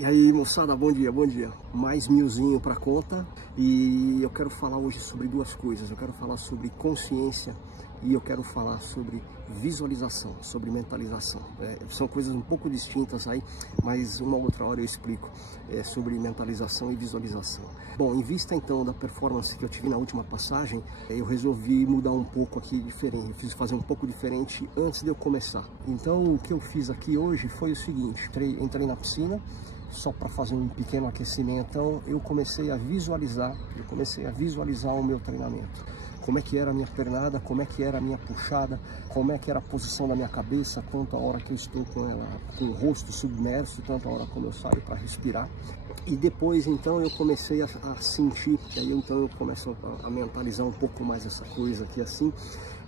E aí, moçada, bom dia, bom dia. Mais milzinho para conta e eu quero falar hoje sobre duas coisas. Eu quero falar sobre consciência e eu quero falar sobre visualização, sobre mentalização. São coisas um pouco distintas aí, mas uma outra hora eu explico sobre mentalização e visualização. Bom, em vista então da performance que eu tive na última passagem, eu resolvi mudar um pouco aqui diferente. Eu fiz fazer um pouco diferente antes de eu começar. Então o que eu fiz aqui hoje foi o seguinte: entrei na piscina só para fazer um pequeno aquecimento. Então eu comecei a visualizar o meu treinamento. Como é que era a minha pernada, como é que era a minha puxada, como é que era a posição da minha cabeça, tanto a hora que eu estou com ela, com o rosto submerso, tanto a hora como eu saio para respirar. E depois então eu comecei a sentir, e aí então eu começo a mentalizar um pouco mais essa coisa aqui assim,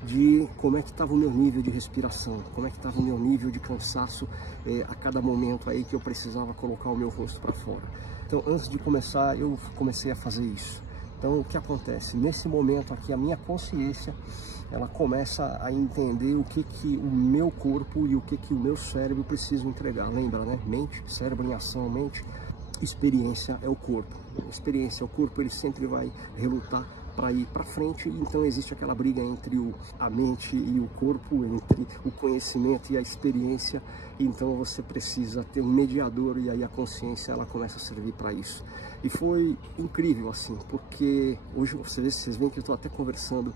de como é que estava o meu nível de respiração, como é que estava o meu nível de cansaço a cada momento aí que eu precisava colocar o meu rosto para fora. Então antes de começar eu comecei a fazer isso. Então o que acontece? Nesse momento aqui a minha consciência ela começa a entender o que o meu corpo e o que o meu cérebro precisa entregar. Lembra, né? Mente, cérebro em ação, mente, experiência é o corpo. Experiência é o corpo, ele sempre vai relutar para ir para frente, então existe aquela briga entre a mente e o corpo, entre o conhecimento e a experiência, então você precisa ter um mediador e aí a consciência ela começa a servir para isso. E foi incrível assim, porque hoje vocês veem que eu estou até conversando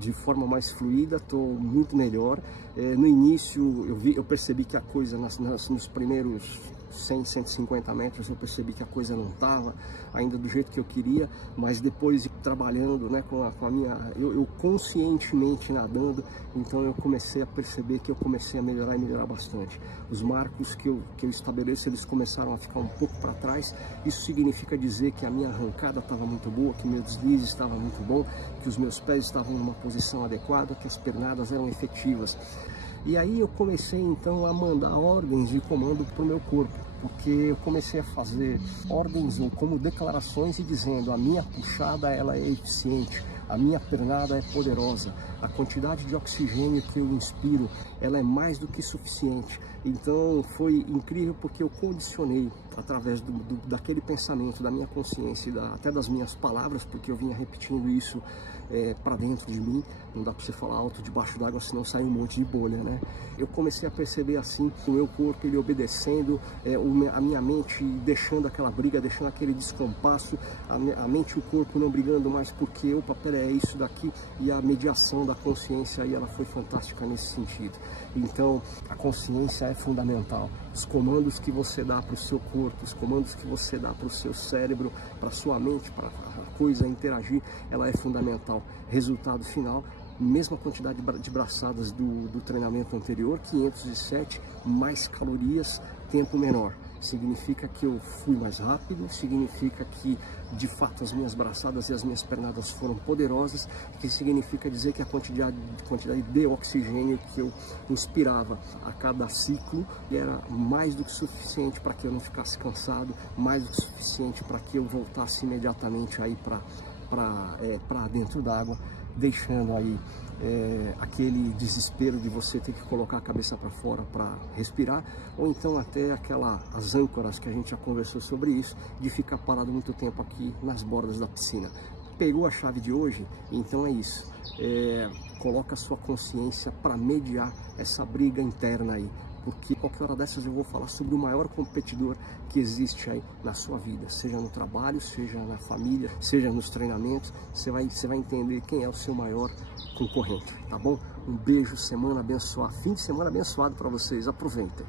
de forma mais fluida, estou muito melhor. No início eu percebi que a coisa nos primeiros 100, 150 metros eu percebi que a coisa não estava ainda do jeito que eu queria, mas depois de trabalhando, né, com a minha, eu conscientemente nadando, então eu comecei a perceber que eu comecei a melhorar e melhorar bastante. Os marcos que eu estabeleço, eles começaram a ficar um pouco para trás. Isso significa dizer que a minha arrancada estava muito boa, que meu deslize estava muito bom, que os meus pés estavam em uma posição adequada, que as pernadas eram efetivas. E aí eu comecei então a mandar ordens de comando para o meu corpo, porque eu comecei a fazer ordens como declarações e dizendo: a minha puxada ela é eficiente, a minha pernada é poderosa, a quantidade de oxigênio que eu inspiro ela é mais do que suficiente. Então foi incrível porque eu condicionei através daquele pensamento, da minha consciência e até das minhas palavras, porque eu vinha repetindo isso para dentro de mim. Não dá para você falar alto debaixo d'água, senão sai um monte de bolha, né? Eu comecei a perceber assim o meu corpo ele obedecendo, a minha mente deixando aquela briga, deixando aquele descompasso, a mente e o corpo não brigando mais porque opa, pera, é isso daqui, e a mediação da consciência aí ela foi fantástica nesse sentido. Então a consciência é fundamental. Os comandos que você dá para o seu corpo, os comandos que você dá para o seu cérebro, para a sua mente, para a coisa interagir, ela é fundamental. Resultado final: mesma quantidade de braçadas do treinamento anterior, 507, mais calorias, tempo menor. Significa que eu fui mais rápido, significa que de fato as minhas braçadas e as minhas pernadas foram poderosas, que significa dizer que a quantidade de oxigênio que eu inspirava a cada ciclo era mais do que suficiente para que eu não ficasse cansado, mais do que suficiente para que eu voltasse imediatamente aí para dentro d'água, deixando aí aquele desespero de você ter que colocar a cabeça para fora para respirar, ou então até as âncoras que a gente já conversou sobre isso, de ficar parado muito tempo aqui nas bordas da piscina. Pegou a chave de hoje? Então é isso. Coloca a sua consciência para mediar essa briga interna aí, porque qualquer hora dessas eu vou falar sobre o maior competidor que existe aí na sua vida, seja no trabalho, seja na família, seja nos treinamentos. Você vai entender quem é o seu maior concorrente, tá bom? Um beijo, semana abençoada, fim de semana abençoado para vocês, aproveitem.